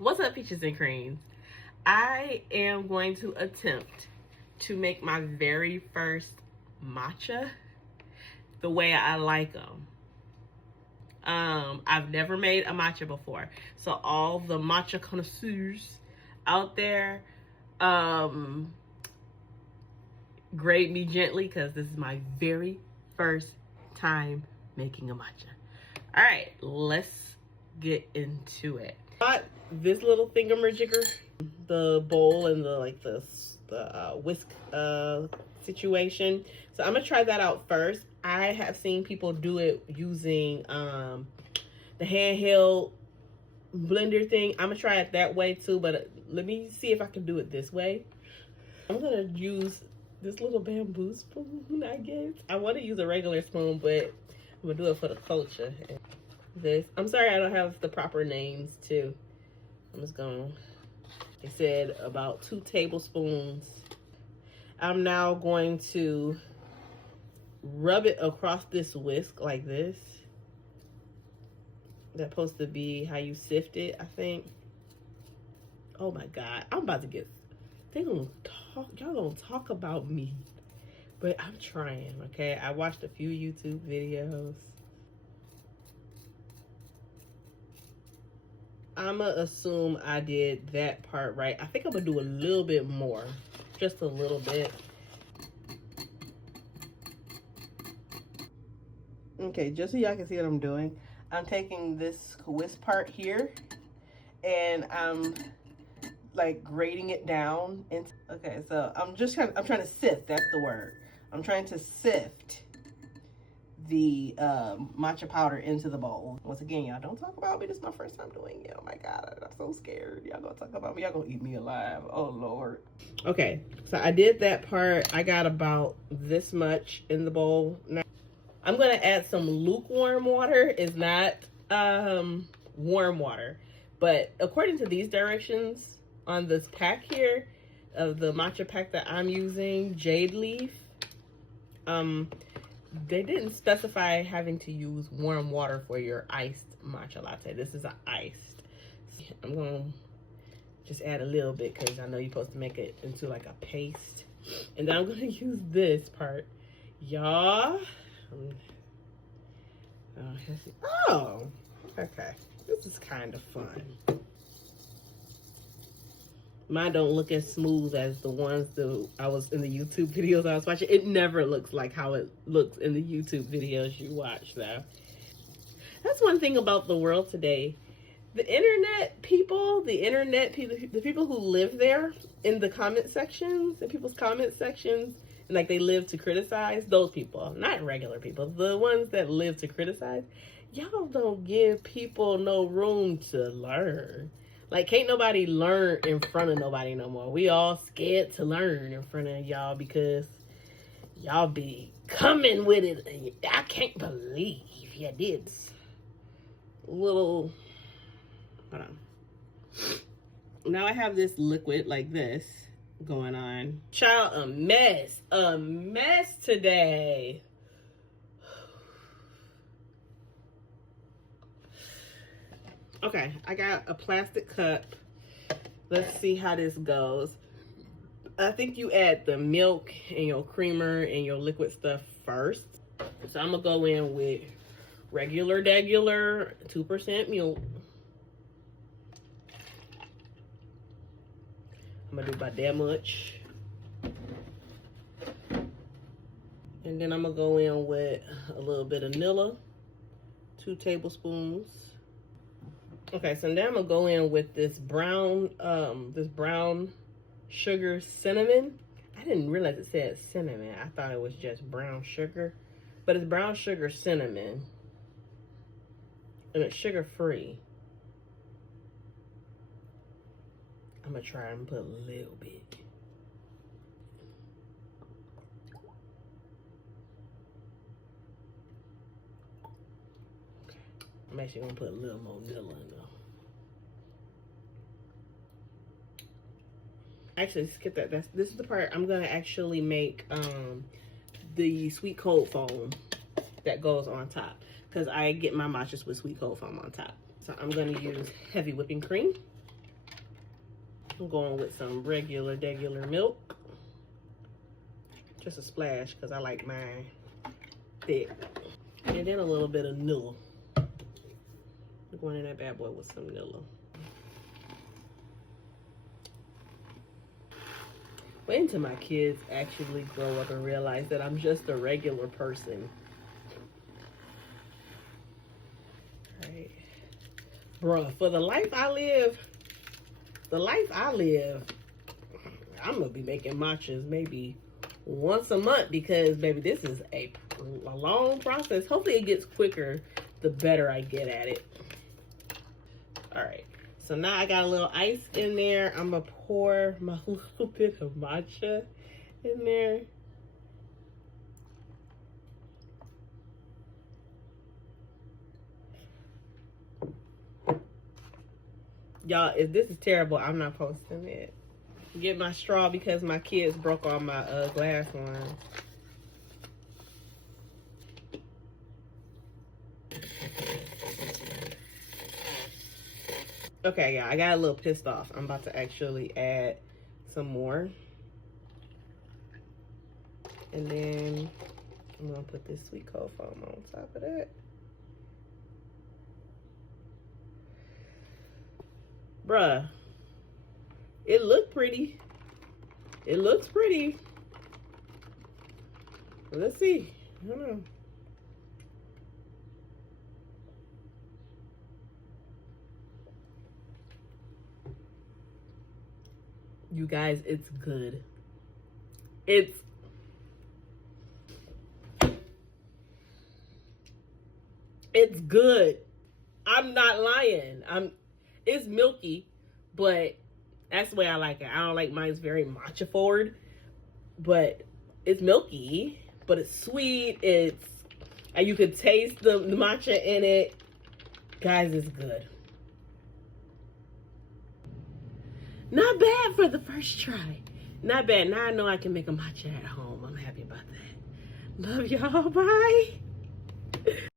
What's up, peaches and creams? I am going to attempt to make my very first matcha the way I like them. I've never made a matcha before, so all the matcha connoisseurs out there, grade me gently because this is my very first time making a matcha. All right, let's get into it. Got this little thingamajigger, the bowl and the whisk situation. So I'm gonna try that out first. I have seen people do it using the handheld blender thing. I'm gonna try it that way too, but let me see if I can do it this way. I'm gonna use this little bamboo spoon, I guess. I want to use a regular spoon, but I'm gonna do it for the culture. I'm sorry I don't have the proper names too. I'm just going, it said about 2 tablespoons. I'm now going to rub it across this whisk like this. That's supposed to be how you sift it, I think. Oh my God, I'm about to get, y'all gonna talk about me, but I'm trying, okay? I watched a few YouTube videos. I'ma assume I did that part right. I think I'm gonna do a little bit more, just a little bit. Okay, just so y'all can see what I'm doing, I'm taking this whisk part here and I'm like grating it down into, okay, so I'm trying to sift, that's the word. I'm trying to sift the matcha powder into the bowl. Once again, y'all don't talk about me. This is my first time doing it. Oh my God, I'm so scared. Y'all gonna talk about me. Y'all gonna eat me alive. Oh Lord. Okay, so I did that part. I got about this much in the bowl. Now I'm gonna add some lukewarm water. It's not warm water, but according to these directions on this pack here, of the matcha pack that I'm using, Jade Leaf, they didn't specify having to use warm water for your iced matcha latte. This is an iced. I'm going to just add a little bit because I know you're supposed to make it into like a paste. And then I'm going to use this part. Y'all. Oh, okay. This is kind of fun. Mine don't look as smooth as the ones that I was in the YouTube videos I was watching. It never looks like how it looks in the YouTube videos you watch, though. That's one thing about the world today. The internet people, the people who live there in the comment sections, in people's comment sections, and like they live to criticize, those people, not regular people, the ones that live to criticize, y'all don't give people no room to learn. Like, can't nobody learn in front of nobody no more. We all scared to learn in front of y'all because y'all be coming with it. I can't believe you did. Hold on. Now I have this liquid like this going on. Child, a mess today. Okay, I got a plastic cup. Let's see how this goes. I think you add the milk and your creamer and your liquid stuff first. So I'm gonna go in with regular 2% milk. I'm gonna do about that much. And then I'm gonna go in with a little bit of vanilla, 2 tablespoons. Okay, so now I'm gonna go in with this brown sugar cinnamon. I didn't realize it said cinnamon. I thought it was just brown sugar, but it's brown sugar cinnamon, and it's sugar free. I'm gonna try and put a little bit. I'm actually gonna put a little more vanilla in though. Actually, skip that. This is the part I'm gonna actually make the sweet cold foam that goes on top, because I get my matchas with sweet cold foam on top. So I'm gonna use heavy whipping cream. I'm going with some regular milk. Just a splash because I like mine thick. And then a little bit of Nilla. I'm going in that bad boy with some Nilla. Wait until my kids actually grow up and realize that I'm just a regular person. Alright. Bruh, for the life I live, I'm gonna be making matchas maybe once a month because, baby, this is a long process. Hopefully it gets quicker the better I get at it. Alright. So now I got a little ice in there. I'm going to pour my little bit of matcha in there. Y'all, if this is terrible, I'm not posting it. Get my straw because my kids broke all my glass ones. Okay, yeah, I got a little pissed off. I'm about to actually add some more. And then I'm gonna put this sweet cold foam on top of that. Bruh, it looked pretty. It looks pretty. Let's see. I don't know. You guys, it's good. It's good. I'm not lying. It's milky, but that's the way I like it. I don't like mine's very matcha forward, but it's milky, but it's sweet. And you can taste the matcha in it. Guys, it's good. Not bad for the first try. Not bad. Now I know I can make a matcha at home. I'm happy about that. Love y'all. Bye.